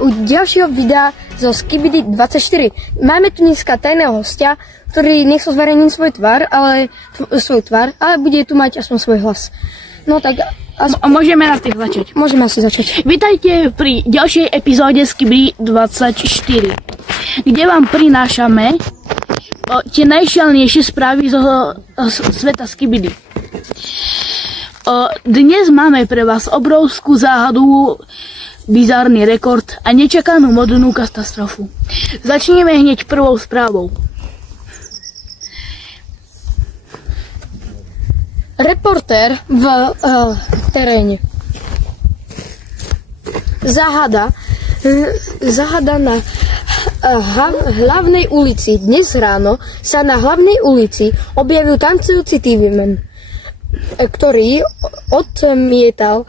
u ďalšieho videa zo Skibidi 24. Máme tu dneska tajného hostia, ktorý nechcel zverejniť svoj tvár, ale bude tu mať aspoň svoj hlas. No tak... Môžeme na tých začať. Môžeme asi začať. Vítajte pri ďalšej epizóde Skibidi 24, kde vám prinášame tie najšialnejšie správy zo sveta Skibidi. Dnes máme pre vás obrovskú záhadu, bizárny rekord a nečakanú modnú katastrofu. Začneme hneď prvou správou. Reportér v teréne. Záhada na hlavnej ulici. Dnes ráno sa na hlavnej ulici objavil tancujúci TV-man, ktorý odmietal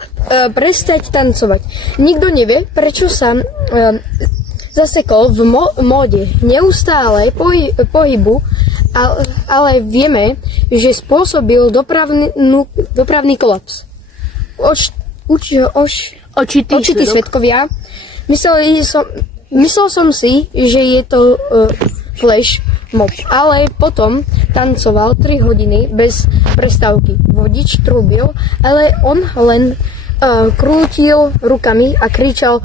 prestať tancovať. Nikto nevie, prečo sa zasekol v móde neustále pohybu, ale vieme, že spôsobil dopravný kolaps. Očití svedkovia. Myslel som si, že je to flash mob, ale potom tancoval 3 hodiny bez prestávky. Vodič trúbil, ale on len krútil rukami a kričal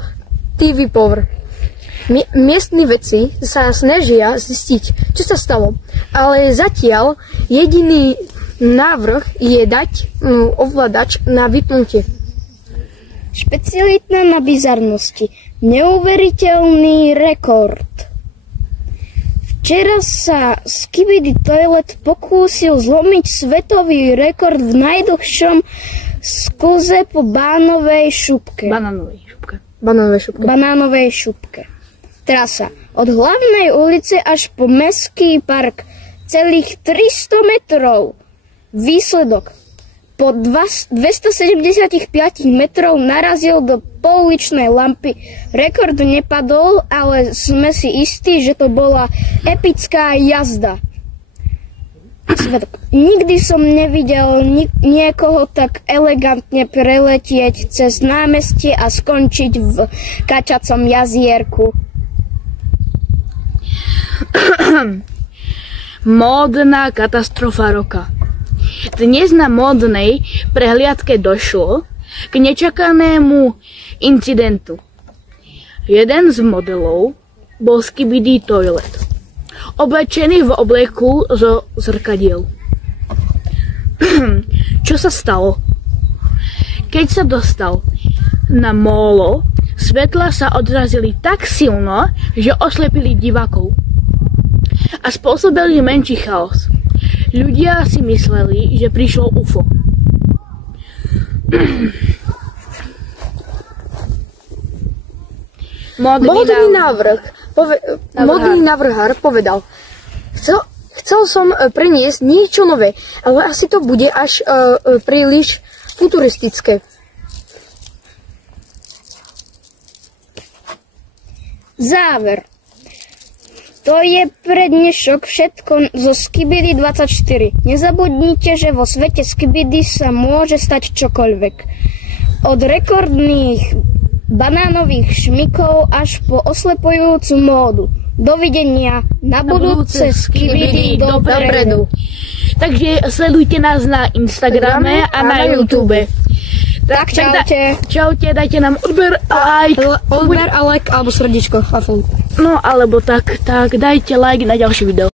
TV power. Miestni vedci sa snažia zistiť, čo sa stalo, ale zatiaľ jediný návrh je dať ovládač na vypnutie. Špecialitná na bizarnosti. Neuveriteľný rekord. Včera sa Skibidi Toilet pokúsil zlomiť svetový rekord v najdlhšom sklze po banánovej šupke. Trasa od hlavnej ulice až po mestský park, celých 300 metrov. Výsledok: po 275 metrov narazil do pouličnej lampy. Rekord nepadol, ale sme si istí, že to bola epická jazda. Nikdy som nevidel niekoho tak elegantne preletieť cez námestie a skončiť v kačacom jazierku. Módna katastrofa roka. Dnes na módnej prehliadke došlo k nečakanému incidentu. Jeden z modelov bol Skibidi Toilet, oblečený v obleku zo zrkadiel. Čo sa stalo? Keď sa dostal na mólo, svetla sa odrazili tak silno, že oslepili divákov a spôsobili menší chaos. Ľudia si mysleli, že prišlo UFO. Modný návrhár povedal: Chcel som priniesť niečo nové, ale asi to bude až príliš futuristické. Záver. To je pre dnešok všetko zo Skibidi 24. Nezabudnite, že vo svete Skibidi sa môže stať čokoľvek. Od rekordných banánových šmykov až po oslepujúcu módu. Dovidenia na budúce Skibidi dopredu. Takže sledujte nás na Instagrame a na YouTube. Tak čaute, dajte nám odber a like. Odber a like alebo srdiečko. No alebo tak dajte like na ďalšie video.